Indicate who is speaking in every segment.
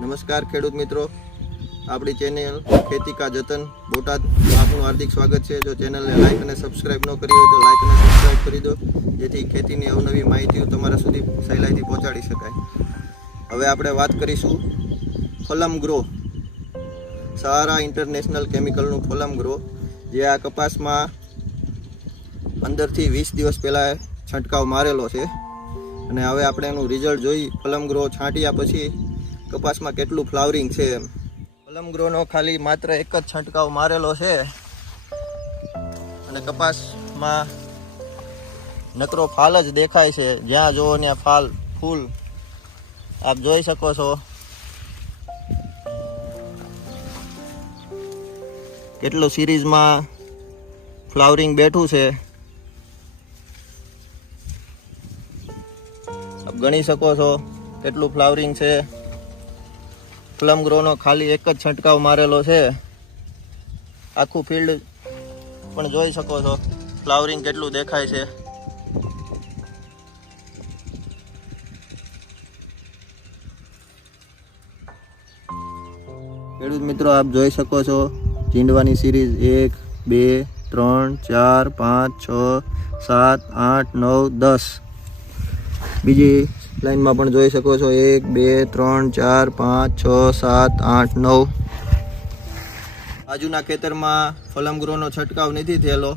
Speaker 1: નમસ્કાર ખેડૂત મિત્રો. આપણી ચેનલ ખેતી કા જતન બોટાદ આપનું હાર્દિક સ્વાગત છે. જો ચેનલને લાઈક અને સબસ્ક્રાઇબ ન કરી હોય તો લાઈક અને સબસ્ક્રાઇબ કરી દો, જેથી ખેતીની અવનવી માહિતીઓ તમારા સુધી સહેલાઈથી પહોંચાડી શકાય. હવે આપણે વાત કરીશું ફલમ ગ્રો સહારા ઇન્ટરનેશનલ કેમિકલનું ફલમ ગ્રો જે આ કપાસમાં પંદરથી વીસ દિવસ પહેલાં છંટકાવ મારેલો છે. અને હવે આપણે એનું રિઝલ્ટ જોઈ ફલમ ગ્રો છાંટ્યા પછી કપાસમાં કેટલું ફ્લાવરિંગ છે એમ. ફલમ ગ્રોનો ખાલી માત્ર એક જ છંટકાવ મારેલો છે. અને કપાસમાં નકરો ફાલ જ દેખાય છે. જ્યાં જોવો ત્યાં ફાલ, ફૂલ. આપ જોઈ શકો છો. કેટલું સિરીઝમાં ફ્લાવરિંગ બેઠું છે. આપ ગણી શકો છો કેટલું ફ્લાવરિંગ છે. પ્લમ ગ્રોનો ખાલી એક જ છંટકાવ મારેલો છે. આખું ફિલ્ડ પણ જોઈ શકો છો, ફ્લાવરિંગ કેટલું દેખાય છે. ખેડૂત મિત્રો, આપ જોઈ શકો છો ચીંડવાની સિરીઝ એક, બે, ત્રણ, ચાર, પાંચ, છ, સાત, આઠ, નવ, દસ. બીજી લાઈનમાં પણ જોઈ શકો છો. એક, બે, ત્રણ, ચાર, પાંચ, છ, સાત, આઠ, નવ. બાજુના ખેતરમાં ફલમગ્રોનો છંટકાવ નથી થયેલો.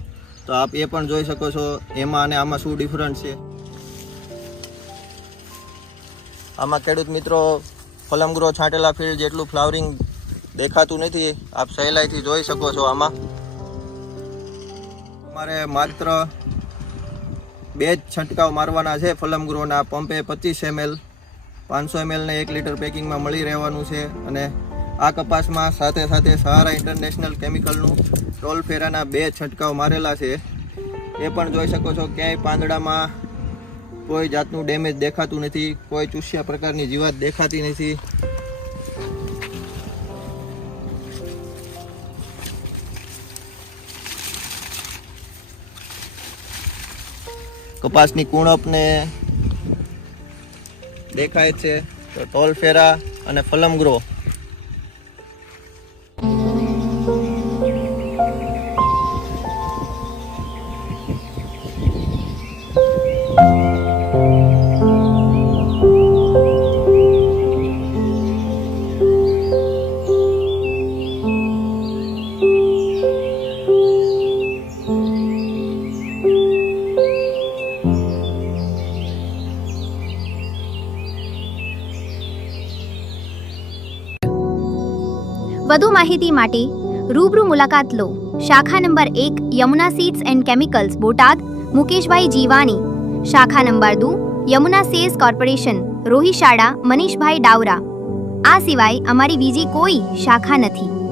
Speaker 1: તો આપ એ પણ જોઈ શકો છો, એમાં અને આમાં શું ડિફરન્સ છે. આમાં ખેડૂત મિત્રો ફલમગ્રો છાંટેલા ફીલ્ડ જેટલું ફ્લાવરિંગ દેખાતું નથી, આપ સહેલાઈથી જોઈ શકો છો આમાં. અમારે માત્ર બે જ છંટકાવ મારવાના છે. ફલમગ્રોના પંપે પચીસ એમએલ, પાંચસો એમએલને એક લીટર પેકિંગમાં મળી રહેવાનું છે અને આ કપાસમાં સાથે સાથે સહારા ઇન્ટરનેશનલ કેમિકલનું ટોલ ફેરાના બે છંટકાવ મારેલા છે. એ પણ જોઈ શકો છો, ક્યાંય પાંદડામાં કોઈ જાતનું ડેમેજ દેખાતું નથી, કોઈ ચૂસ્યા પ્રકારની જીવાત દેખાતી નથી. કપાસની કુણપને દેખાય છે? તો ટોલ ફેરા અને ફલમગ્રો
Speaker 2: વધુ માહિતી માટે રૂબરૂ મુલાકાત લો. શાખા નંબર એક, Yamuna seeds and chemicals, Botad. Mukeshbhai Jivani. શાખા નંબર દુ, યમુના સેસ કોર્પોરેશન, રોહિશાળા, મનીષભાઈ ડાવરા આ સિવાય અમારી બીજી કોઈ શાખા નથી.